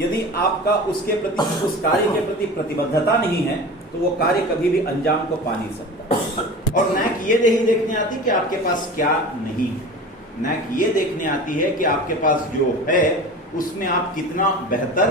यदि आपका उसके प्रति, उस कार्य के प्रति प्रतिबद्धता नहीं है, तो वो कार्य कभी भी अंजाम को पा नहीं सकता। और नैक ये नहीं देखने आती कि आपके पास क्या नहीं है, नैक ये देखने आती है कि आपके पास जो है उसमें आप कितना बेहतर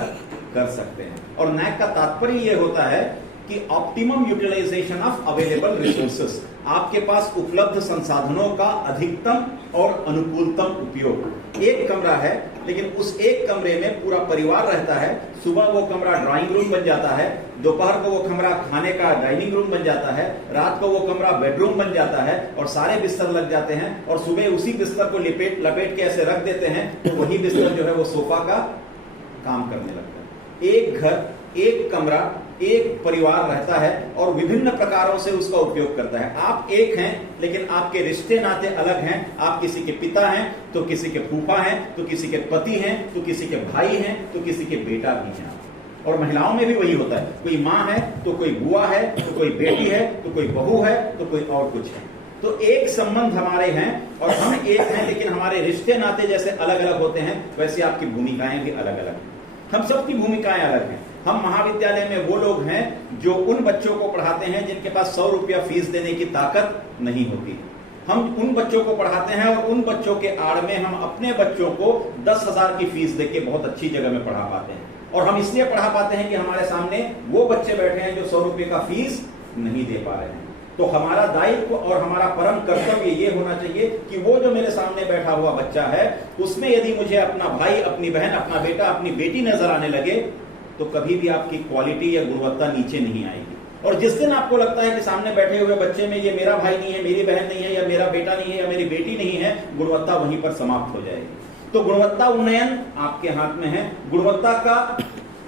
कर सकते हैं। और नैक का तात्पर्य ये होता है कि optimum utilisation of available resources, आपके पास उपलब्ध संसाधनों का अधिकतम और अनुकूलतम उपयोग। एक कमरा है, लेकिन उस एक कमरे में पूरा परिवार रहता है। सुबह वो कमरा ड्राइंग रूम बन जाता है, दोपहर को वो कमरा खाने का डाइनिंग रूम बन जाता है, रात को वो कमरा बेडरूम बन जाता है और सारे बिस्तर लग जाते हैं और सुबह उसी बिस्तर को लपेट के ऐसे रख देते हैं तो वही बिस्तर जो है वो सोफा का काम करने लगता है। एक घर, एक कमरा, एक परिवार रहता है और विभिन्न प्रकारों से उसका उपयोग करता है। आप एक हैं, लेकिन आपके रिश्ते नाते अलग हैं। आप किसी के पिता हैं, तो किसी के फूफा हैं, तो किसी के पति हैं, तो किसी के भाई हैं, तो किसी के बेटा भी हैं। और महिलाओं में भी वही होता है, कोई माँ है तो कोई बुआ है, तो कोई बेटी है, तो कोई बहू है, तो कोई और कुछ है। तो एक संबंध हमारे हैं और हम एक हैं, लेकिन हमारे रिश्ते नाते जैसे अलग अलग होते हैं, वैसे आपकी भूमिकाएं भी अलग अलग हैं। हम सबकी भूमिकाएं अलग हैं। हम महाविद्यालय में वो लोग हैं जो उन बच्चों को पढ़ाते हैं जिनके पास 100 रुपया फीस देने की ताकत नहीं होती। हम उन बच्चों को पढ़ाते हैं और उन बच्चों के आड़ में हम अपने बच्चों को 10,000 की फीस देके बहुत अच्छी जगह में पढ़ा पाते हैं। और हम इसलिए पढ़ा पाते हैं कि हमारे सामने वो बच्चे बैठे हैं जो 100 रुपये का फीस नहीं दे पा रहे हैं। तो हमारा दायित्व और हमारा परम कर्तव्य ये होना चाहिए कि वो जो मेरे सामने बैठा हुआ बच्चा है, उसमें यदि मुझे अपना भाई, अपनी बहन, अपना बेटा, अपनी बेटी नजर आने लगे, तो कभी भी आपकी क्वालिटी या गुणवत्ता नीचे नहीं आएगी। और जिस दिन आपको लगता है कि सामने बैठे हुए बच्चे में ये मेरा भाई नहीं है, मेरी बहन नहीं है, या मेरा बेटा नहीं है, या मेरी बेटी नहीं है, गुणवत्ता वहीं पर समाप्त हो जाएगी। तो गुणवत्ता उन्नयन आपके हाथ में है। गुणवत्ता का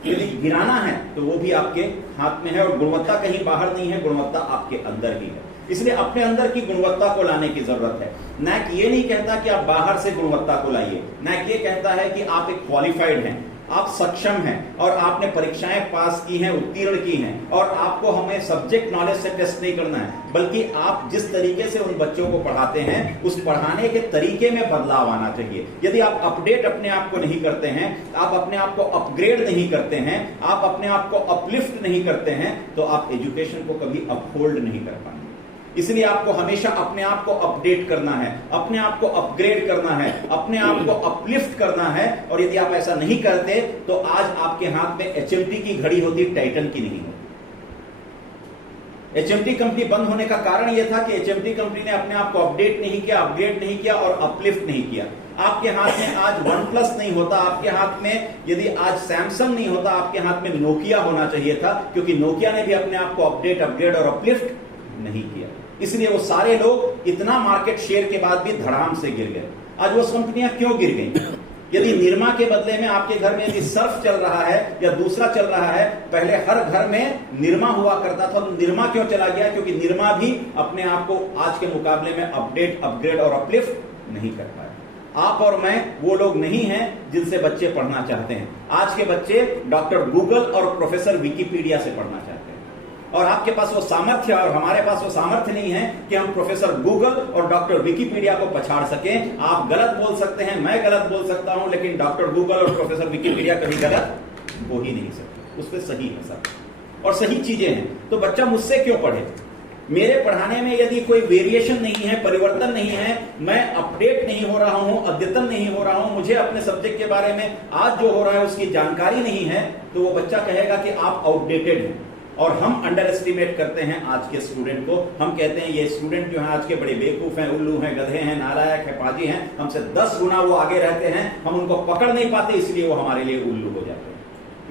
यदि गिराना है तो वो भी आपके हाथ में है। और गुणवत्ता कहीं बाहर नहीं है, गुणवत्ता आपके अंदर ही है। इसलिए अपने अंदर की गुणवत्ता को लाने की जरूरत है। नैक ये नहीं कहता कि आप बाहर से गुणवत्ता को लाइए। नैक ये कहता है कि आप एक क्वालिफाइड हैं, आप सक्षम हैं और आपने परीक्षाएं पास की हैं, उत्तीर्ण की हैं। और आपको हमें सब्जेक्ट नॉलेज से टेस्ट नहीं करना है, बल्कि आप जिस तरीके से उन बच्चों को पढ़ाते हैं, उस पढ़ाने के तरीके में बदलाव आना चाहिए। यदि आप अपडेट अपने आप को नहीं करते हैं, आप अपने आप को अपग्रेड नहीं करते हैं, आप अपने आप को अपलिफ्ट नहीं करते हैं, तो आप एजुकेशन को कभी अपहोल्ड नहीं कर पाएंगे। इसलिए आपको हमेशा अपने आप को अपडेट करना है, अपने आप को अपग्रेड करना है, अपने आप को अपलिफ्ट करना है। और यदि आप ऐसा नहीं करते तो आज आपके हाथ में एचएमटी की घड़ी होती, टाइटन की नहीं होती। एचएमटी कंपनी बंद होने का कारण यह था कि एचएमटी कंपनी ने अपने आप को अपडेट नहीं किया, अपग्रेड नहीं किया और अपलिफ्ट नहीं किया। आपके हाथ में आज OnePlus नहीं होता, आपके हाथ में यदि आज सैमसंग नहीं होता, आपके हाथ में नोकिया होना चाहिए था, क्योंकि नोकिया ने भी अपने आप को अपडेट, अपग्रेड और अपलिफ्ट नहीं किया। इसलिए वो सारे लोग इतना मार्केट शेयर के बाद भी धड़ाम से गिर गए। आज वो कंपनियां क्यों गिर गई? यदि निरमा के बदले में आपके घर में यदि सर्फ चल रहा है या दूसरा चल रहा है, पहले हर घर में निरमा हुआ करता था, तो निरमा क्यों चला गया? क्योंकि निरमा भी अपने आप को आज के मुकाबले में अपडेट, अपग्रेड और अपलिफ्ट नहीं कर पाया। आप और मैं वो लोग नहीं हैं जिनसे बच्चे पढ़ना चाहते हैं। आज के बच्चे डॉक्टर गूगल और प्रोफेसर विकिपीडिया से पढ़ना चाहते हैं। और आपके पास वो सामर्थ्य और हमारे पास वो सामर्थ्य नहीं है कि हम प्रोफेसर गूगल और डॉक्टर विकिपीडिया को पछाड़ सकें। आप गलत बोल सकते हैं, मैं गलत बोल सकता हूं, लेकिन डॉक्टर गूगल और प्रोफेसर विकिपीडिया कभी गलत हो ही नहीं सकते। उसमें सही है सब और सही चीजें हैं। तो बच्चा मुझसे क्यों पढ़े? मेरे पढ़ाने में यदि कोई वेरिएशन नहीं है, परिवर्तन नहीं है, मैं अपडेट नहीं हो रहा हूं, अद्यतन नहीं हो रहा हूं, मुझे अपने सब्जेक्ट के बारे में आज जो हो रहा है उसकी जानकारी नहीं है, तो वो बच्चा कहेगा कि आप आउटडेटेड हैं। और हम अंडर एस्टिमेट करते हैं आज के स्टूडेंट को। हम कहते हैं ये स्टूडेंट जो है आज के बड़े बेवकूफ हैं, उल्लू हैं, गधे हैं, नालायक है, पाजी हैं, हमसे 10 गुना वो आगे रहते हैं। हम उनको पकड़ नहीं पाते, इसलिए वो हमारे लिए उल्लू हो जाते हैं,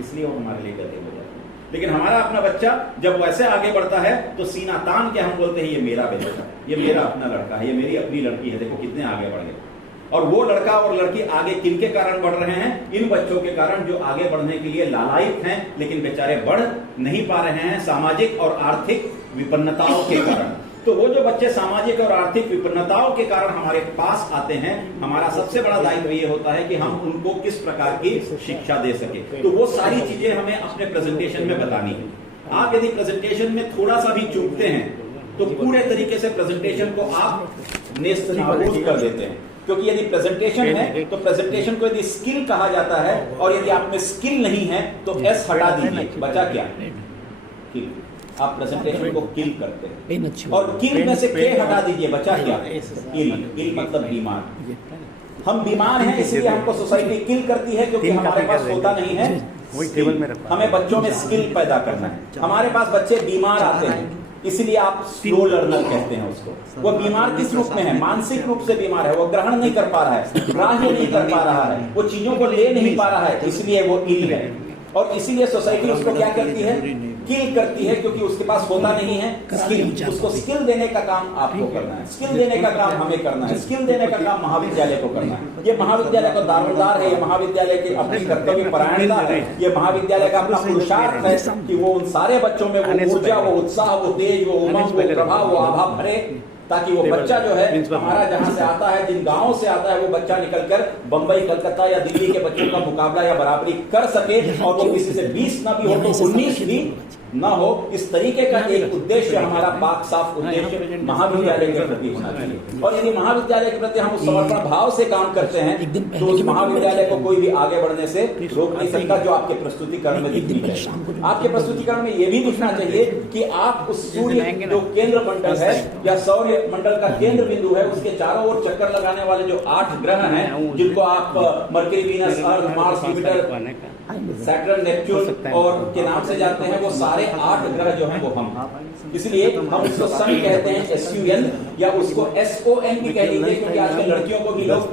इसलिए वो हमारे लिए गधे हो जाते हैं। लेकिन हमारा अपना बच्चा जब वैसे आगे बढ़ता है तो सीना तान के हम बोलते हैं ये मेरा बेटा है, ये मेरा अपना लड़का है, ये मेरी अपनी लड़की है, देखो कितने आगे बढ़ गए। और वो लड़का और लड़की आगे किनके कारण बढ़ रहे हैं? इन बच्चों के कारण जो आगे बढ़ने के लिए लालायित हैं, लेकिन बेचारे बढ़ नहीं पा रहे हैं सामाजिक और आर्थिक विपन्नताओं के कारण। तो वो जो बच्चे सामाजिक और आर्थिक विपन्नताओं के कारण हमारे पास आते हैं, हमारा सबसे बड़ा दायित्व ये होता है कि हम उनको किस प्रकार की शिक्षा दे सके। तो वो सारी चीजें हमें अपने प्रेजेंटेशन में बतानी है। आप यदि प्रेजेंटेशन में थोड़ा सा भी चूकते हैं तो पूरे तरीके से प्रेजेंटेशन को आप नेस्तनाबूद कर देते हैं। क्योंकि यदि प्रेजेंटेशन है तो प्रेजेंटेशन को यदि स्किल कहा जाता है, और यदि आप में स्किल नहीं है तो एस हटा दीजिए, बचा क्या? किल। आप प्रेजेंटेशन को किल करते हैं, और किल में से के हटा दीजिए, बचा क्या? किल। किल मतलब बीमार। हम बीमार हैं इसलिए हमको सोसाइटी किल करती है, क्योंकि हमारे पास होता नहीं है स्किल। हमें बच्चों में स्किल पैदा करना है। हमारे पास बच्चे बीमार आते हैं, इसलिए आप स्लो लर्नर कहते हैं उसको। वो बीमार किस रूप में है? मानसिक रूप से बीमार है, वो ग्रहण नहीं कर पा रहा है, ग्राह्य नहीं कर पा रहा है, वो चीजों को ले नहीं पा रहा है, इसलिए वो इल है। और इसीलिए सोसाइटी उसको क्या करती है? किल करती है, क्योंकि उसके पास होता नहीं है स्किल। उसको स्किल देने का काम आपको करना है, स्किल देने का काम हमें करना है, स्किल देने का काम महाविद्यालय को करना है। ये महाविद्यालय का दारोमदार है, ये महाविद्यालय की अपनी कर्तव्य परायणता है, ये महाविद्यालय का अपना पुरुषार्थ है कि वो उन सारे बच्चों में वो ऊर्जा, वो उत्साह, वो तेज, वो उमंग, वो प्रभाव, वो आभा भरे, ताकि वो बच्चा जो है हमारा जहां से आता है, जिन गांवों से आता है, वो बच्चा निकलकर बम्बई, कलकत्ता या दिल्ली के बच्चों का मुकाबला या बराबरी कर सके, और वो किसी से 20 ना भी हो तो 19 भी ना हो। इस तरीके का एक उद्देश्य हमारा पाक साफ उद्देश्य महाविद्यालय के प्रति होना चाहिए। और यदि महाविद्यालय के प्रति हम उस समर्पण भाव से काम करते हैं तो उस महाविद्यालय को कोई भी आगे बढ़ने से रोक नहीं सकता, जो आपके प्रस्तुतिकरण में दिखनी चाहिए। आपके प्रस्तुतिकरण में यह भी दिखना चाहिए कि आप उस सूर्य जो केंद्र मंडल है या सौर्य मंडल का केंद्र बिंदु है, उसके चारों ओर चक्कर लगाने वाले जो 8 ग्रह हैं, जिनको आप मरकरी, वीनस, अर्थ, मार्स, जुपिटर, सैटर्न, नेपच्यून और के नाम से जानते हैं, वो सारे 8 ग्रह जो हैं वो हम, इसलिए हम उसको सन कहते हैं, SUN, या उसको SON भी कह लीजिए, क्योंकि आजकल लड़कियों को भी लोग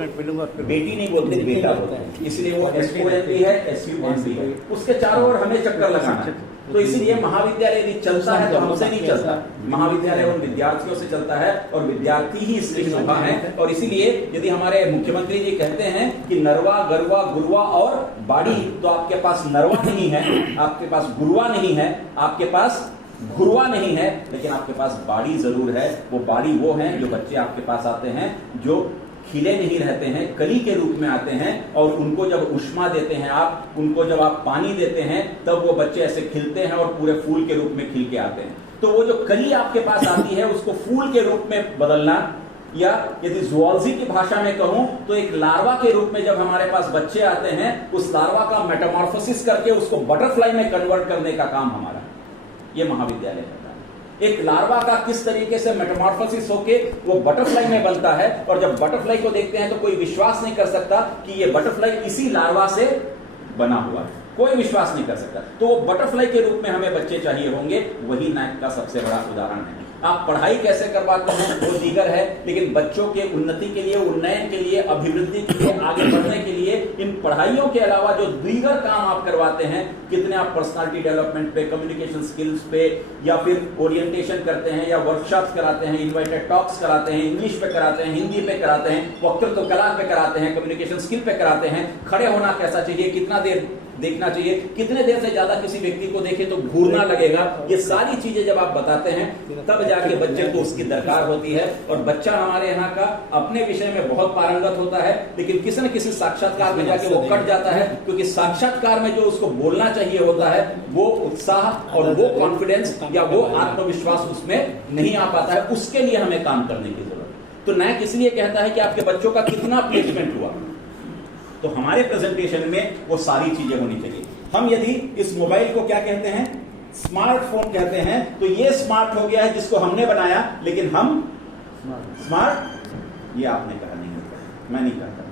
बेटी नहीं बोलते, बेटा बोलते हैं, इसलिए वो SON भी है, SUN भी है। उसके चारों ओर हमें चक्कर लगाना है। तो इसीलिए महाविद्यालय यदि चलता है तो हमसे नहीं चलता, महाविद्यालय उन विद्यार्थियों से चलता है, और विद्यार्थी ही इसकी शोभा है। और इसीलिए यदि हमारे मुख्यमंत्री जी कहते हैं कि नरवा, गरुआ, गुरुआ और बाड़ी, तो आपके पास नरवा नहीं है, आपके पास गुरुआ नहीं है, आपके पास गुरुआ नहीं है, लेकिन आपके पास बाड़ी जरूर है। वो बाड़ी वो है जो बच्चे आपके पास आते हैं, जो खिले नहीं रहते हैं, कली के रूप में आते हैं, और उनको जब उष्मा देते हैं आप, उनको जब आप पानी देते हैं, तब वो बच्चे ऐसे खिलते हैं और पूरे फूल के रूप में खिल के आते हैं। तो वो जो कली आपके पास आती है, उसको फूल के रूप में बदलना, या यदि ज़ूलॉजी की भाषा में कहूं तो एक लार्वा के रूप में जब हमारे पास बच्चे आते हैं, उस लार्वा का मेटामॉर्फोसिस करके उसको बटरफ्लाई में कन्वर्ट करने का काम हमारा, ये महाविद्यालय करता है। एक लार्वा का किस तरीके से मेटामॉर्फोसिस होके वो बटरफ्लाई में बनता है, और जब बटरफ्लाई को देखते हैं तो कोई विश्वास नहीं कर सकता कि ये बटरफ्लाई इसी लार्वा से बना हुआ है, कोई विश्वास नहीं कर सकता। तो वो बटरफ्लाई के रूप में हमें बच्चे चाहिए होंगे, वही NAAC का सबसे बड़ा उदाहरण है। आप पढ़ाई कैसे करवाते हैं वो दीगर है, लेकिन बच्चों के उन्नति के लिए, उन्नयन के लिए, अभिवृद्धि के लिए, आगे बढ़ने के लिए इन पढ़ाइयों के अलावा जो दीगर काम आप करवाते हैं, कितने आप पर्सनालिटी डेवलपमेंट पे, कम्युनिकेशन स्किल्स पे, या फिर ओरिएंटेशन करते हैं, या वर्कशॉप्स कराते हैं, इन्वाइटेड टॉक्स कराते हैं, इंग्लिश पे कराते हैं, हिंदी पे कराते हैं, वक्तृत्व कला पे कराते हैं, कम्युनिकेशन स्किल पे कराते हैं, खड़े होना कैसा चाहिए, कितना देर देखना चाहिए, कितने देर से ज्यादा किसी व्यक्ति को देखे तो घूरना लगेगा, ये सारी चीजें जब आप बताते हैं तब जाके बच्चे को उसकी दरकार होती है। और बच्चा हमारे यहाँ का अपने विषय में बहुत पारंगत होता है, लेकिन किसी न किसी साक्षात्कार में जाके वो कट जाता है, क्योंकि साक्षात्कार में जो उसको बोलना चाहिए होता है, वो उत्साह और वो कॉन्फिडेंस या वो आत्मविश्वास उसमें नहीं आ पाता है। उसके लिए हमें काम करने की जरूरत। तो NAAC इसलिए कहता है कि आपके बच्चों का कितना प्लेसमेंट हुआ, तो हमारे प्रेजेंटेशन में वो सारी चीजें होनी चाहिए। हम यदि इस मोबाइल को क्या कहते हैं, स्मार्टफोन कहते हैं, तो ये स्मार्ट हो गया है जिसको हमने बनाया, लेकिन हम स्मार्ट, ये आपने कहा नहीं होता, मैं नहीं कहता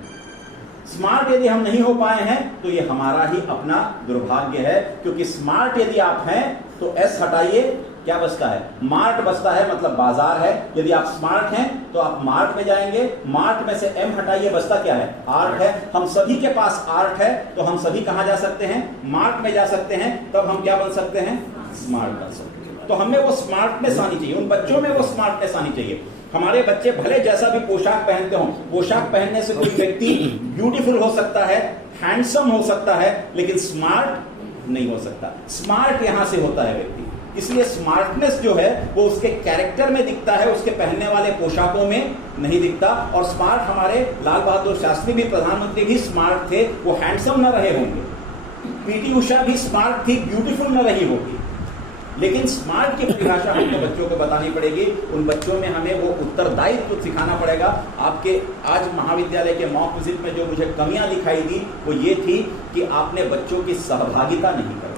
स्मार्ट। यदि हम नहीं हो पाए हैं तो ये हमारा ही अपना दुर्भाग्य है, क्योंकि स्मार्ट यदि आप हैं तो S हटाइए, क्या बचता है, मार्ट बचता है, मतलब बाजार है। यदि आप स्मार्ट हैं तो आप मार्ट में जाएंगे, मार्ट में से M हटाइए, बचता क्या है, आर्ट है। हम सभी के पास आर्ट है, तो हम सभी कहां जा सकते हैं, मार्ट में जा सकते हैं, तब हम क्या बन सकते हैं, स्मार्ट बन सकते हैं। तो हमें वो स्मार्टनेस आनी चाहिए, उन बच्चों में वो स्मार्टनेस आनी चाहिए। हमारे बच्चे भले जैसा भी पोशाक पहनते हो, पोशाक पहनने से कोई व्यक्ति ब्यूटीफुल हो सकता है, हैंडसम हो सकता है, लेकिन स्मार्ट नहीं हो सकता। स्मार्ट यहां से होता है व्यक्ति, इसलिए स्मार्टनेस जो है वो उसके कैरेक्टर में दिखता है, उसके पहनने वाले पोशाकों में नहीं दिखता। और स्मार्ट, हमारे लाल बहादुर शास्त्री भी, प्रधानमंत्री भी स्मार्ट थे, वो हैंडसम न रहे होंगे। PT उषा भी स्मार्ट थी, ब्यूटीफुल न रही होगी, लेकिन स्मार्ट की परिभाषा हमको बच्चों को बतानी पड़ेगी। उन बच्चों में हमें वो उत्तरदायित्व सिखाना पड़ेगा। आपके आज महाविद्यालय के मॉक विजिट में जो मुझे कमियां दिखाई दी वो ये थी कि आपने बच्चों की सहभागिता नहीं करवाई।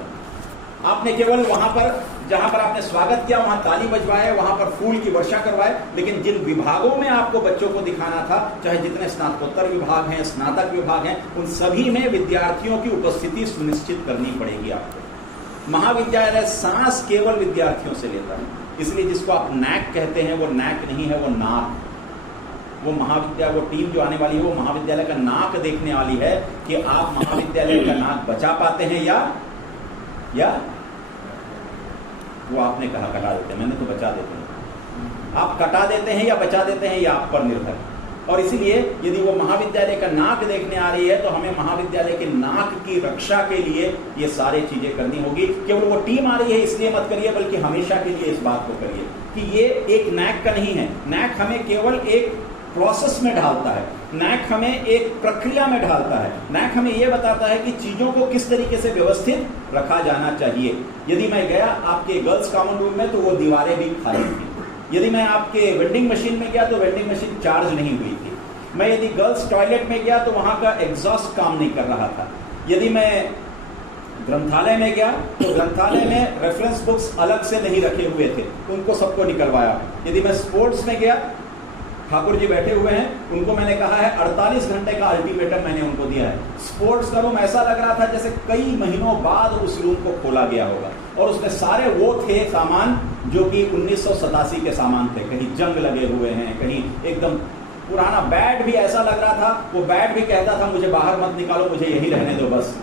आपने केवल वहां पर जहां पर आपने स्वागत किया वहां ताली बजवाए, वहां पर फूल की वर्षा करवाए, लेकिन जिन विभागों में आपको बच्चों को दिखाना था, चाहे जितने स्नातकोत्तर विभाग हैं, स्नातक विभाग हैं, उन सभी में विद्यार्थियों की उपस्थिति सुनिश्चित करनी पड़ेगी आपको। महाविद्यालय सांस केवल विद्यार्थियों से लेता है, इसलिए जिसको आप नैक कहते हैं वो नैक नहीं है, वो नाक। वो टीम जो आने वाली है वो महाविद्यालय का नाक देखने वाली है कि आप महाविद्यालय का नाक बचा पाते हैं या वो आपने कहा कटा देते हैं, मैंने तो बचा देते हैं। आप कटा देते हैं या बचा देते हैं, यह आप पर निर्भर है। और इसीलिए यदि वो महाविद्यालय का नाक देखने आ रही है तो हमें महाविद्यालय के नाक की रक्षा के लिए ये सारी चीजें करनी होगी। केवल वो टीम आ रही है इसलिए मत करिए, बल्कि हमेशा के लिए इस बात को करिए कि ये एक नैक का नहीं है। नैक हमें केवल एक प्रोसेस में ढालता है, नैक हमें एक प्रक्रिया में ढालता है। नैक हमें यह बताता है कि चीजों को किस तरीके से व्यवस्थित रखा जाना चाहिए। यदि मैं गया आपके गर्ल्स कॉमन रूम में तो वो दीवारें भी खाली थी। यदि मैं आपके वेंडिंग मशीन में गया तो वेंडिंग मशीन चार्ज नहीं हुई थी। मैं यदि गर्ल्स टॉयलेट में गया तो वहां का एग्जॉस्ट काम नहीं कर रहा था। यदि मैं ग्रंथालय में गया तो ग्रंथालय में रेफरेंस बुक्स अलग से नहीं रखे हुए थे, उनको सबको निकलवाया। यदि मैं स्पोर्ट्स में गया, ठाकुर जी बैठे हुए हैं, उनको मैंने कहा है 48 घंटे का अल्टीमेटम मैंने उनको दिया है। स्पोर्ट्स का रूम ऐसा लग रहा था जैसे कई महीनों बाद उस रूम को खोला गया होगा, और उसमें सारे वो थे सामान जो कि 1987 के सामान थे। कहीं जंग लगे हुए हैं, कहीं एकदम पुराना बैट भी ऐसा लग रहा था, वो बैट भी कहता था मुझे बाहर मत निकालो, मुझे यही रहने दो बस।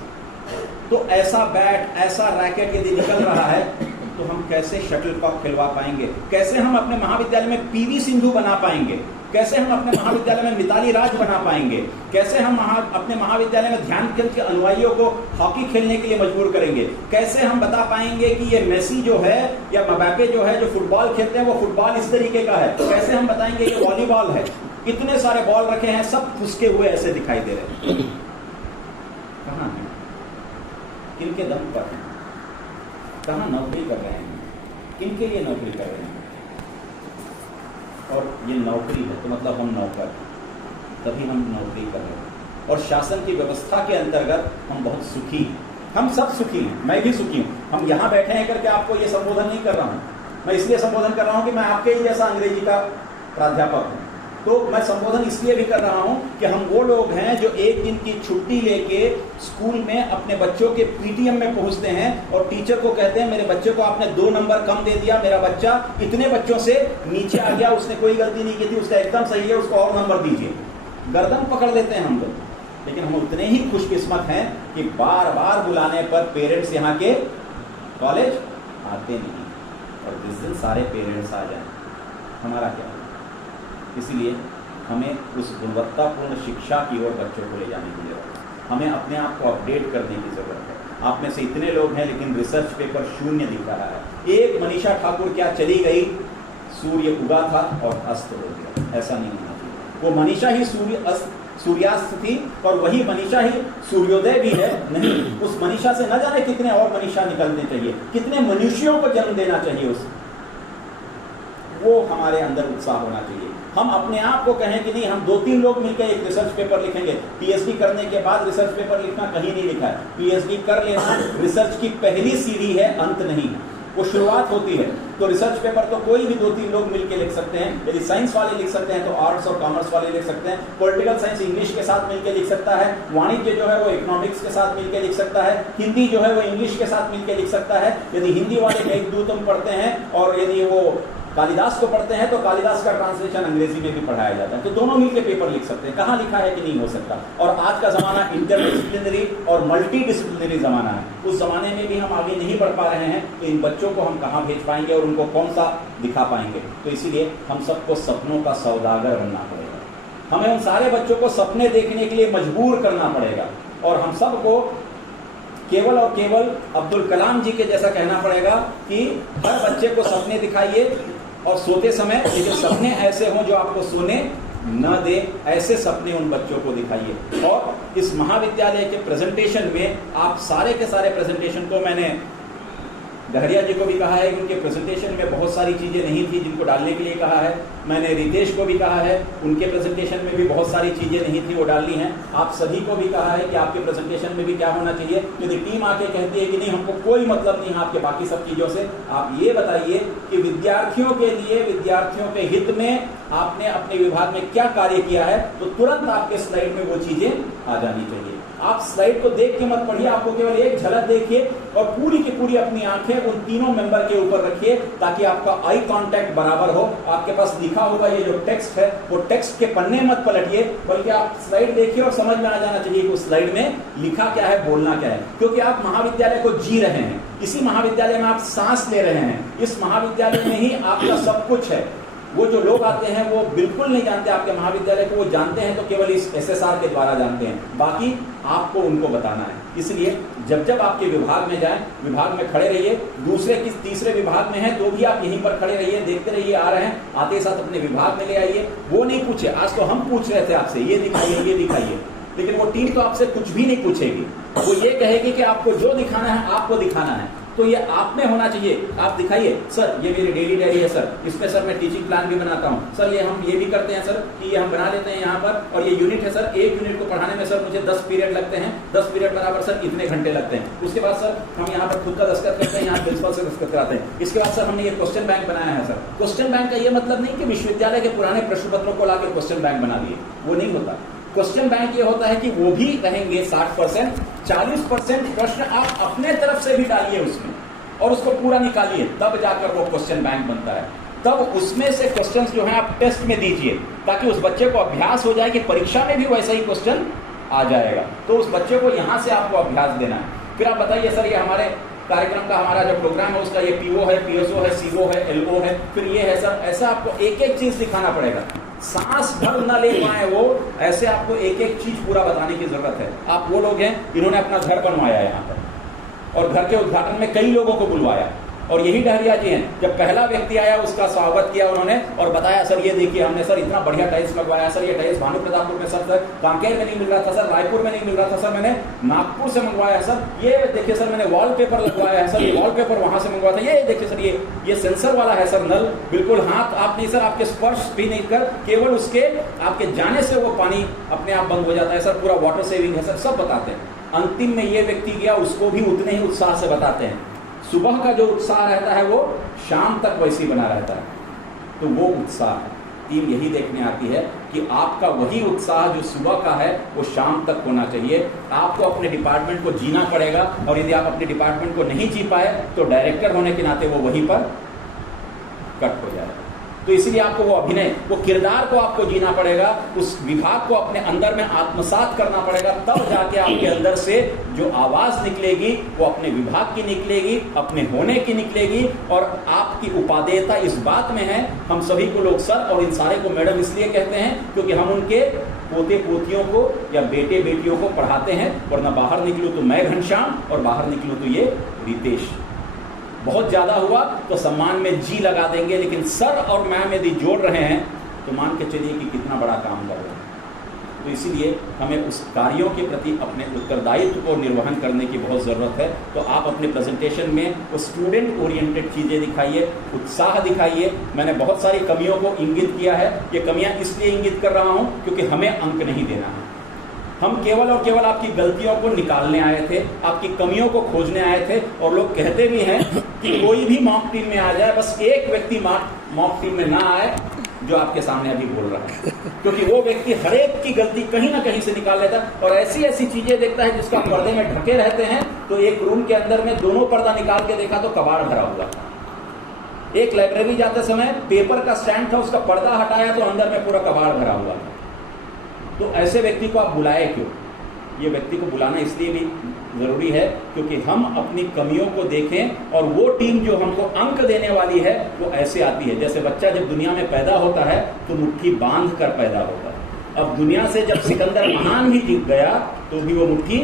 तो ऐसा बैट, ऐसा रैकेट यदि निकल रहा है तो हम कैसे शटलकॉक खिलवा पाएंगे? कैसे हम अपने महाविद्यालय में पीवी सिंधु बना पाएंगे? कैसे हम अपने महाविद्यालय में मिताली राज बना पाएंगे? कैसे हम अपने महाविद्यालय में ध्यानचंद के अनुयायियों को हॉकी खेलने के लिए मजबूर करेंगे? कैसे हम बता पाएंगे कि ये मेसी जो है या मबापे जो है जो फुटबॉल खेलते हैं वो फुटबॉल इस तरीके का है? कैसे हम बताएंगे ये वॉलीबॉल है? इतने सारे बॉल रखे हैं, सब फुसके हुए ऐसे दिखाई दे रहे हैं। कहाँ है? किनके दम पर है? कहाँ नौकरी कर रहे हैं? किनके लिए नौकरी कर रहे हैं? और ये नौकरी है तो मतलब हम नौकर, तभी हम नौकरी कर रहे हैं। और शासन की व्यवस्था के अंतर्गत हम बहुत सुखी हैं, हम सब सुखी हैं, मैं भी सुखी हूँ। हम यहाँ बैठे हैं करके आपको ये संबोधन नहीं कर रहा हूँ, मैं इसलिए संबोधन कर रहा हूँ कि मैं आपके ही जैसा अंग्रेजी का प्राध्यापक हूँ। तो मैं संबोधन इसलिए भी कर रहा हूं कि हम वो लोग हैं जो एक दिन की छुट्टी लेके स्कूल में अपने बच्चों के पीटीएम में पहुंचते हैं और टीचर को कहते हैं मेरे बच्चे को आपने 2 नंबर कम दे दिया, मेरा बच्चा इतने बच्चों से नीचे आ गया, उसने कोई गलती नहीं की थी, उसका एकदम सही है, उसको और नंबर दीजिए। गर्दन पकड़ लेते हैं हम लोग। लेकिन हम उतने ही खुशकिस्मत हैं कि बार बार बुलाने पर पेरेंट्स यहाँ के कॉलेज आते नहीं, और जिस दिन सारे पेरेंट्स आ जाए हमारा क्या? इसलिए हमें उस गुणवत्तापूर्ण शिक्षा की ओर बच्चों को ले जाने की जरूरत है। हमें अपने आप को अपडेट करने की जरूरत है। आप में से इतने लोग हैं लेकिन रिसर्च पेपर 0 दिख रहा है। एक मनीषा ठाकुर क्या चली गई, सूर्य उगा था और अस्त हो गया, ऐसा नहीं होना चाहिए। वो मनीषा ही सूर्यास्त थी और वही मनीषा ही सूर्योदय भी है। नहीं, उस मनीषा से न जाने कितने और मनीषा निकलने चाहिए, कितने मनुष्यों को जन्म देना चाहिए उस, वो हमारे अंदर उत्साह होना चाहिए। हम अपने आप को कहें कि नहीं, हम 2-3 लोग मिलकर एक रिसर्च पेपर लिखेंगे। पीएचडी करने के बाद रिसर्च पेपर लिखना कहीं नहीं लिखा है। पीएचडी कर लेना रिसर्च की पहली सीढ़ी है, अंत नहीं है, वो शुरुआत होती है। तो रिसर्च पेपर तो कोई भी 2-3 लोग मिलकर लिख सकते हैं। यदि साइंस वाले लिख सकते हैं तो आर्ट्स और कॉमर्स वाले लिख सकते हैं। पॉलिटिकल साइंस इंग्लिश के साथ मिलकर लिख सकता है, वाणिज्य जो है वो इकोनॉमिक्स के साथ मिलकर लिख सकता है, हिंदी जो है वो इंग्लिश के साथ मिलकर लिख सकता है। यदि हिंदी वाले मेघदूतम पढ़ते हैं और यदि वो कालिदास को पढ़ते हैं तो कालिदास का ट्रांसलेशन अंग्रेजी में भी पढ़ाया जाता है, तो दोनों मिलकर पेपर लिख सकते हैं। कहाँ लिखा है कि नहीं हो सकता? और आज का जमाना इंटरडिसिप्लिनरी और मल्टी डिसिप्लिनरी जमाना है। उस जमाने में भी हम आगे नहीं बढ़ पा रहे हैं, तो इन बच्चों को हम कहाँ भेज पाएंगे और उनको कौन सा दिखा पाएंगे? तो इसीलिए हम सबको सपनों का सौदागर बनना पड़ेगा। हमें उन सारे बच्चों को सपने देखने के लिए मजबूर करना पड़ेगा, और हम सबको केवल और केवल अब्दुल कलाम जी के जैसा कहना पड़ेगा कि हर बच्चे को सपने दिखाइए और सोते समय, लेकिन सपने ऐसे हों जो आपको सोने न दे, ऐसे सपने उन बच्चों को दिखाइए। और इस महाविद्यालय के प्रेजेंटेशन में आप सारे के सारे प्रेजेंटेशन को मैंने गहरिया जी को भी कहा है कि उनके प्रेजेंटेशन में बहुत सारी चीजें नहीं थी जिनको डालने के लिए कहा है। मैंने रितेश को भी कहा है, उनके प्रेजेंटेशन में भी बहुत सारी चीजें नहीं थी, वो डालनी है। आप सभी को भी कहा है कि आपके प्रेजेंटेशन में भी क्या होना चाहिए। यदि टीम आके कहती है कि नहीं हमको कोई मतलब नहीं है आपके बाकी सब चीजों से, आप ये बताइए कि विद्यार्थियों के लिए, विद्यार्थियों के हित में आपने अपने विभाग में क्या कार्य किया है, तो तुरंत आपके स्लाइड में वो चीजें आ जानी चाहिए। आप स्लाइड को देख के मत पढ़िए, आपको केवल एक झलक देखिए और पूरी की पूरी अपनी आंखें उन तीनों मेंबर के ऊपर रखिए ताकि आपका आई कांटेक्ट बराबर हो। आपके पास लिखा होगा ये जो टेक्स्ट है, वो टेक्स्ट के पन्ने मत पलटिए, बल्कि आप स्लाइड देखिए और समझ में आ जाना चाहिए कि उस स्लाइड में लिखा क्या है, बोलना क्या है। क्योंकि आप महाविद्यालय को जी रहे हैं, इसी महाविद्यालय में आप सांस ले रहे हैं, इस महाविद्यालय में ही आपका सब कुछ है। वो जो लोग आते हैं वो बिल्कुल नहीं जानते आपके महाविद्यालय को, वो जानते हैं तो केवल इस SSR के द्वारा जानते हैं, बाकी आपको उनको बताना है। इसलिए जब जब आपके विभाग में जाएं, विभाग में खड़े रहिए। दूसरे किस तीसरे विभाग में है तो भी आप यहीं पर खड़े रहिए, देखते रहिए, आ रहे हैं, आते साथ अपने विभाग में ले आइए। वो नहीं पूछे, आज तो हम पूछ रहे थे आपसे ये दिखाइए ये दिखाइए, लेकिन वो टीम तो आपसे कुछ भी नहीं पूछेगी। वो ये कहेगी कि आपको जो दिखाना है आपको दिखाना है, तो ये आप में होना चाहिए। आप दिखाइए, सर ये मेरी डेली डायरी है सर, इसमें सर मैं टीचिंग प्लान भी बनाता हूँ सर, ये हम ये भी करते हैं सर कि ये हम बना लेते हैं यहाँ पर, और ये यूनिट है सर, एक यूनिट को पढ़ाने में सर मुझे 10 पीरियड लगते हैं, 10 पीरियड बराबर सर इतने घंटे लगते हैं। उसके बाद सर हम यहाँ पर खुद का दस्तखत करते हैं, यहाँ प्रिंसिपल से दस्तखत कराते हैं। इसके बाद सर हमने ये क्वेश्चन बैंक बनाया है सर। क्वेश्चन बैंक का ये मतलब नहीं कि विश्वविद्यालय के पुराने प्रश्न पत्रों को लाकर क्वेश्चन बैंक बना दिए, वो नहीं होता। क्वेश्चन बैंक ये होता है कि वो भी रहेंगे 60%, 40% प्रश्न आप अपने तरफ से भी डालिए उसमें और उसको पूरा निकालिए, तब जाकर वो क्वेश्चन बैंक बनता है। तब उसमें से क्वेश्चंस जो हैं आप टेस्ट में दीजिए ताकि उस बच्चे को अभ्यास हो जाए कि परीक्षा में भी वैसा ही क्वेश्चन आ जाएगा। तो उस बच्चे को यहां से आपको अभ्यास देना है। फिर आप बताइए सर ये हमारे कार्यक्रम का हमारा जो प्रोग्राम है उसका ये PO है, PSO है, CO है, LO है, फिर ये है सर। ऐसा आपको एक एक चीज दिखाना पड़ेगा, सांस भर न ले पाए वो, ऐसे आपको एक एक चीज पूरा बताने की जरूरत है। आप वो लोग हैं इन्होंने अपना घर बनवाया यहाँ पर और घर के उद्घाटन में कई लोगों को बुलवाया, और यही डहरिया जी हैं। जब पहला व्यक्ति आया उसका स्वागत किया उन्होंने और बताया सर ये देखिए हमने सर इतना बढ़िया टाइल्स लगवाया सर, ये टाइल्स भानु प्रतापपुर में सर कांकेर में नहीं मिल रहा था सर, रायपुर में नहीं मिल रहा था सर, मैंने नागपुर से मंगवाया सर, ये देखिए सर मैंने वॉलपेपर लगवाया है सर, ये वॉलपेपर वहां से मंगवाया था, ये देखिए सर ये सेंसर वाला है सर नल, बिल्कुल हाथ आप नहीं सर, आपके स्पर्श भी नहीं कर, केवल उसके आपके जाने से वो पानी अपने आप बंद हो जाता है सर, पूरा वाटर सेविंग है सर, सब बताते हैं। अंतिम में ये व्यक्ति गया, उसको भी उतने ही उत्साह से बताते हैं। सुबह का जो उत्साह रहता है वो शाम तक वैसे ही बना रहता है, तो वो उत्साह टीम यही देखने आती है कि आपका वही उत्साह जो सुबह का है वो शाम तक होना चाहिए। आपको अपने डिपार्टमेंट को जीना पड़ेगा, और यदि आप अपने डिपार्टमेंट को नहीं जी पाए तो डायरेक्टर होने के नाते वो वहीं पर कट हो जाएगा। तो इसीलिए आपको वो अभिनय, वो किरदार को आपको जीना पड़ेगा, उस विभाग को अपने अंदर में आत्मसात करना पड़ेगा, तब जाके आपके अंदर से जो आवाज निकलेगी वो अपने विभाग की निकलेगी, अपने होने की निकलेगी। और आपकी उपादेयता इस बात में है, हम सभी को लोग सर और इन सारे को मैडम इसलिए कहते हैं क्योंकि हम उनके पोते पोतियों को या बेटे बेटियों को पढ़ाते हैं, वरना बाहर निकलूं तो मैं घनश्याम और बाहर निकलूं तो ये रितेश। बहुत ज्यादा हुआ तो सम्मान में जी लगा देंगे, लेकिन सर और मैम यदि जोड़ रहे हैं तो मान के चलिए कि कितना बड़ा काम कर रहे हैं। तो इसीलिए हमें उस कार्यों के प्रति अपने उत्तरदायित्व को निर्वहन करने की बहुत ज़रूरत है। तो आप अपने प्रेजेंटेशन में वो स्टूडेंट ओरिएंटेड चीज़ें दिखाइए, उत्साह दिखाइए। मैंने बहुत सारी कमियों को इंगित किया है, ये कमियां इसलिए इंगित कर रहा हूं क्योंकि हमें अंक नहीं देना है। हम केवल और केवल आपकी गलतियों को निकालने आए थे, आपकी कमियों को खोजने आए थे। और लोग कहते भी हैं कि कोई भी मॉक टीम में आ जाए, बस एक व्यक्ति मॉक टीम में ना आए जो आपके सामने अभी बोल रहा है, क्योंकि वो व्यक्ति हर एक की गलती कहीं ना कहीं से निकाल लेता है और ऐसी ऐसी चीजें देखता है जिसका पर्दे में ढके रहते हैं। तो एक रूम के अंदर में दोनों पर्दा निकाल के देखा तो कबाड़ भरा हुआ था। एक लाइब्रेरी जाते समय पेपर का स्टैंड था, उसका पर्दा हटाया तो अंदर में पूरा कबाड़ भरा हुआ था। तो ऐसे व्यक्ति को आप बुलाए क्यों? ये व्यक्ति को बुलाना इसलिए भी जरूरी है क्योंकि हम अपनी कमियों को देखें और वो टीम जो हमको अंक देने वाली है वो ऐसे आती है। जैसे बच्चा जब दुनिया में पैदा होता है तो मुट्ठी बांध कर पैदा होता है। अब दुनिया से जब सिकंदर महान भी जीत गया तो भी वो मुट्ठी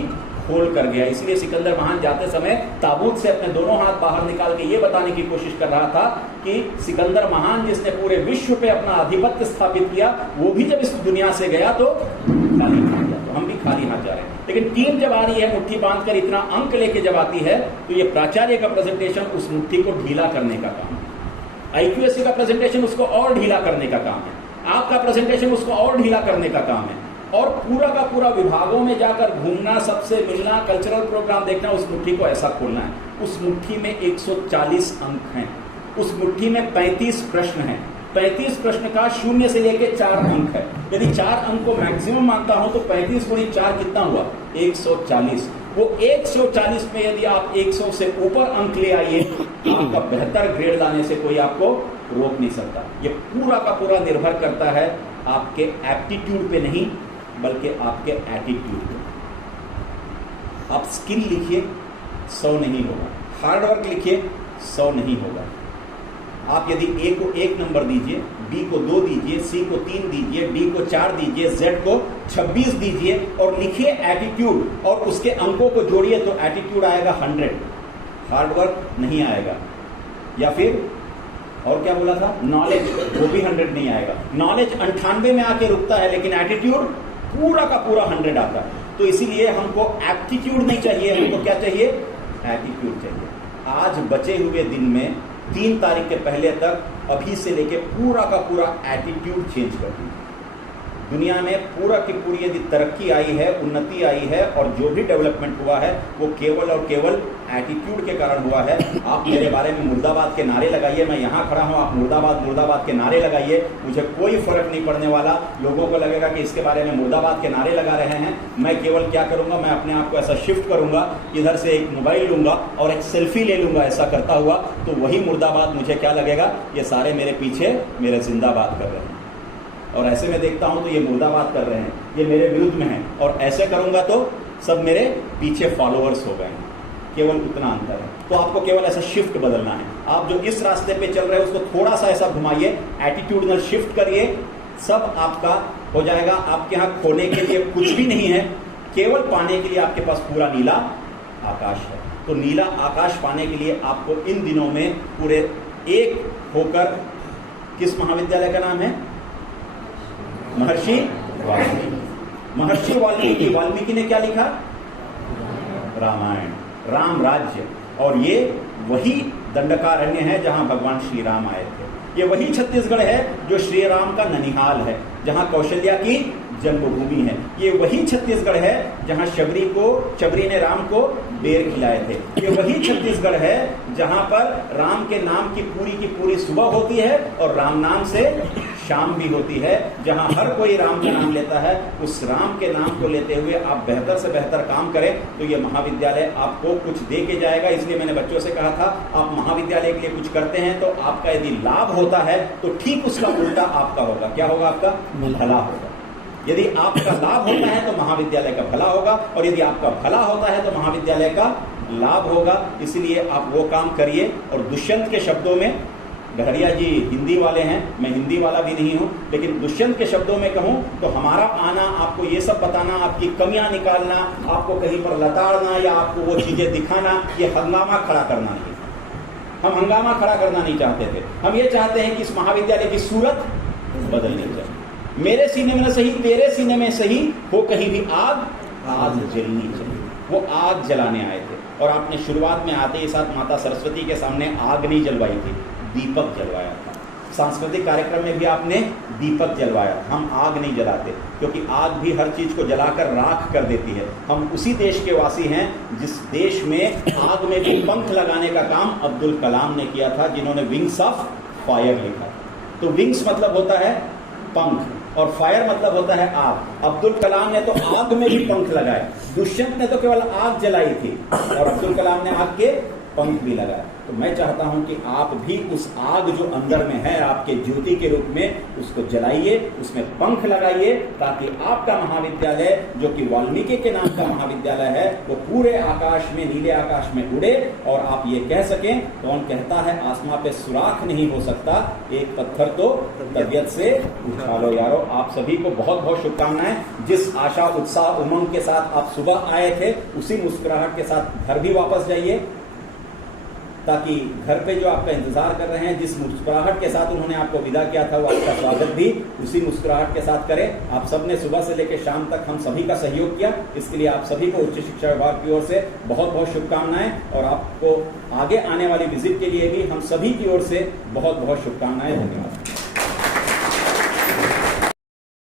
खोल कर गया। इसलिए सिकंदर महान जाते समय ताबूत से अपने दोनों हाथ बाहर निकाल के ये बताने की कोशिश कर रहा था कि सिकंदर महान जिसने पूरे विश्व पे अपना आधिपत्य स्थापित किया, वो भी जब इस दुनिया से गया तो खाली हाथ गया। तो हम भी खाली हाथ जा रहे हैं। लेकिन टीम जब आ रही है मुट्ठी बांधकर इतना अंक लेके जब आती है, तो ये प्राचार्य का प्रेजेंटेशन उस मुट्ठी को ढीला करने का काम है, आईक्यूएससी का प्रेजेंटेशन उसको और ढीला करने का काम है, आपका प्रेजेंटेशन उसको और ढीला करने का काम है, और पूरा का पूरा विभागों में जाकर घूमना, सबसे मिलना, कल्चरल प्रोग्राम देखना, उस मुट्ठी को ऐसा खोलना है। उस मुट्ठी में 140 अंक हैं, उस मुट्ठी में 35 प्रश्न हैं, 35 प्रश्न का 0 से लेकर 4 अंक है। यदि 4 अंक को मैक्सिमम मानता हूं तो 35 गुणी 4 कितना हुआ? 140। वो 140 में यदि आप 100 से ऊपर अंक ले आइए, आपका बेहतर ग्रेड लाने से कोई आपको रोक नहीं सकता। ये पूरा का पूरा निर्भर करता है आपके एप्टीट्यूड पे नहीं, बल्कि आपके एटीट्यूड पे। आप स्किल लिखिए, 100 नहीं होगा। हार्डवर्क लिखिए, 100 नहीं होगा। आप यदि ए को 1 नंबर दीजिए, बी को 2 दीजिए, सी को 3 दीजिए, डी को 4 दीजिए, जेड को 26 दीजिए और लिखिए एटीट्यूड और उसके अंकों को जोड़िए, तो एटीट्यूड आएगा 100, हार्डवर्क नहीं आएगा। या फिर और क्या बोला था, नॉलेज, वो भी 100 नहीं आएगा। नॉलेज 98 में आके रुकता है, लेकिन एटीट्यूड पूरा का पूरा 100 आता है। तो इसीलिए हमको एप्टीट्यूड नहीं चाहिए, हमको क्या चाहिए? एटीट्यूड चाहिए। आज बचे हुए दिन में 3 तारीख के पहले तक अभी से लेके पूरा का पूरा एटीट्यूड चेंज कर दीजिए। दुनिया में पूरा की पूरी यदि तरक्की आई है, उन्नति आई है और जो भी डेवलपमेंट हुआ है वो केवल और केवल एटीट्यूड के कारण हुआ है। आप मेरे बारे में मुर्दाबाद के नारे लगाइए, मैं यहाँ खड़ा हूँ, आप मुर्दाबाद मुर्दाबाद के नारे लगाइए, मुझे कोई फर्क नहीं पड़ने वाला। लोगों को लगेगा कि इसके बारे में मुर्दाबाद के नारे लगा रहे हैं। मैं केवल क्या करूंगा, मैं अपने आप को ऐसा शिफ्ट करूंगा, इधर से एक मोबाइल लूंगा और एक सेल्फी ले लूंगा। ऐसा करता हुआ तो वही मुर्दाबाद मुझे क्या लगेगा, ये सारे मेरे पीछे मेरे जिंदाबाद कर रहे हैं। और ऐसे में देखता हूं तो ये मुर्दाबाद कर रहे हैं, ये मेरे विरुद्ध में है, और ऐसे करूंगा तो सब मेरे पीछे फॉलोअर्स हो गए हैं। केवल उतना अंतर है। तो आपको केवल ऐसा शिफ्ट बदलना है। आप जो इस रास्ते पे चल रहे हैं उसको थोड़ा सा ऐसा घुमाइए, एटीट्यूडनल शिफ्ट करिए, सब आपका हो जाएगा। आपके यहाँ खोने के लिए कुछ भी नहीं है, केवल पाने के लिए आपके पास पूरा नीला आकाश है। तो नीला आकाश पाने के लिए आपको इन दिनों में पूरे एक होकर, किस महाविद्यालय का नाम है? महर्षि वाल्मीकि। महर्षि वाल्मीकि, वाल्मीकि ने क्या लिखा? रामायण, राम राज्य। और ये वही दंडकारण्य है जहां भगवान श्री राम आए थे। ये वही छत्तीसगढ़ है जो श्री राम का ननिहाल है, जहां कौशल्या की जन्मभूमि है। ये वही छत्तीसगढ़ है जहां शबरी ने राम को बेर खिलाए थे। ये वही छत्तीसगढ़ है जहां पर राम के नाम की पूरी सुबह होती है और राम नाम से शाम भी होती है। जहां हर कोई राम का नाम लेता है, उस राम के नाम को लेते हुए आप बेहतर से बेहतर काम करें तो ये महाविद्यालय आपको कुछ दे के जाएगा। इसलिए मैंने बच्चों से कहा था, आप महाविद्यालय के लिए कुछ करते हैं तो आपका यदि लाभ होता है तो ठीक उसका उल्टा आपका होगा। क्या होगा? आपका भला होगा। यदि आपका लाभ होता है तो महाविद्यालय का भला होगा, और यदि आपका भला होता है तो महाविद्यालय का लाभ होगा। इसलिए आप वो काम करिए। और दुष्यंत के शब्दों में, गहरिया जी हिंदी वाले हैं, मैं हिंदी वाला भी नहीं हूं, लेकिन दुष्यंत के शब्दों में कहूं तो हमारा आना, आपको ये सब बताना, आपकी कमियां निकालना, आपको कहीं पर लताड़ना या आपको वो चीजें दिखाना, ये हंगामा खड़ा करना नहीं। हम हंगामा खड़ा करना नहीं चाहते थे। हम ये चाहते हैं कि इस महाविद्यालय की सूरत बदलनी चाहिए। मेरे सीने में न सही, तेरे सीने में सही हो, कहीं भी आग जलनी चाहिए। वो आग जलाने आए थे, और आपने शुरुआत में आते ही साथ माता सरस्वती के सामने आग नहीं जलवाई थी, दीपक जलवाया था। सांस्कृतिक कार्यक्रम में भी आपने दीपक जलवाया था। हम आग नहीं जलाते, क्योंकि आग भी हर चीज को जलाकर राख कर देती है। हम उसी देश के वासी हैं जिस देश में आग में भी पंख लगाने का काम अब्दुल कलाम ने किया था, जिन्होंने विंग्स ऑफ फायर लिखा। तो विंग्स मतलब होता है पंख, और फायर मतलब होता है आग। अब्दुल कलाम ने तो आग में भी पंख लगाए, दुष्यंत ने तो केवल आग जलाई थी, और अब्दुल कलाम ने आग के पंख भी लगाए। तो मैं चाहता हूं कि आप भी उस आग जो अंदर में है आपके ज्योति के रूप में, उसको जलाइए, उसमें पंख लगाइए, ताकि आपका महाविद्यालय जो कि वाल्मीकि के नाम का महाविद्यालय है, वो पूरे आकाश में, नीले आकाश में उड़े, और आप ये कह सकें, कौन कहता है आसमां पे सुराख नहीं हो सकता, एक पत्थर तो तबीयत से उठा लो यारो। आप सभी को बहुत बहुत शुभकामनाएं। जिस आशा, उत्साह, उमंग के साथ आप सुबह आए थे, उसी मुस्कुराहट के साथ घर भी वापस जाइए। ताकि घर पे जो आपका इंतजार कर रहे हैं, जिस मुस्कुराहट के साथ उन्होंने आपको विदा किया था, वो आपका स्वागत भी उसी मुस्कुराहट के साथ करें। आप सबने सुबह से लेकर शाम तक हम सभी का सहयोग किया, इसके लिए आप सभी को उच्च शिक्षा विभाग की ओर से बहुत बहुत शुभकामनाएं, और आपको आगे आने वाली विजिट के लिए भी हम सभी की ओर से बहुत बहुत शुभकामनाएं। धन्यवाद।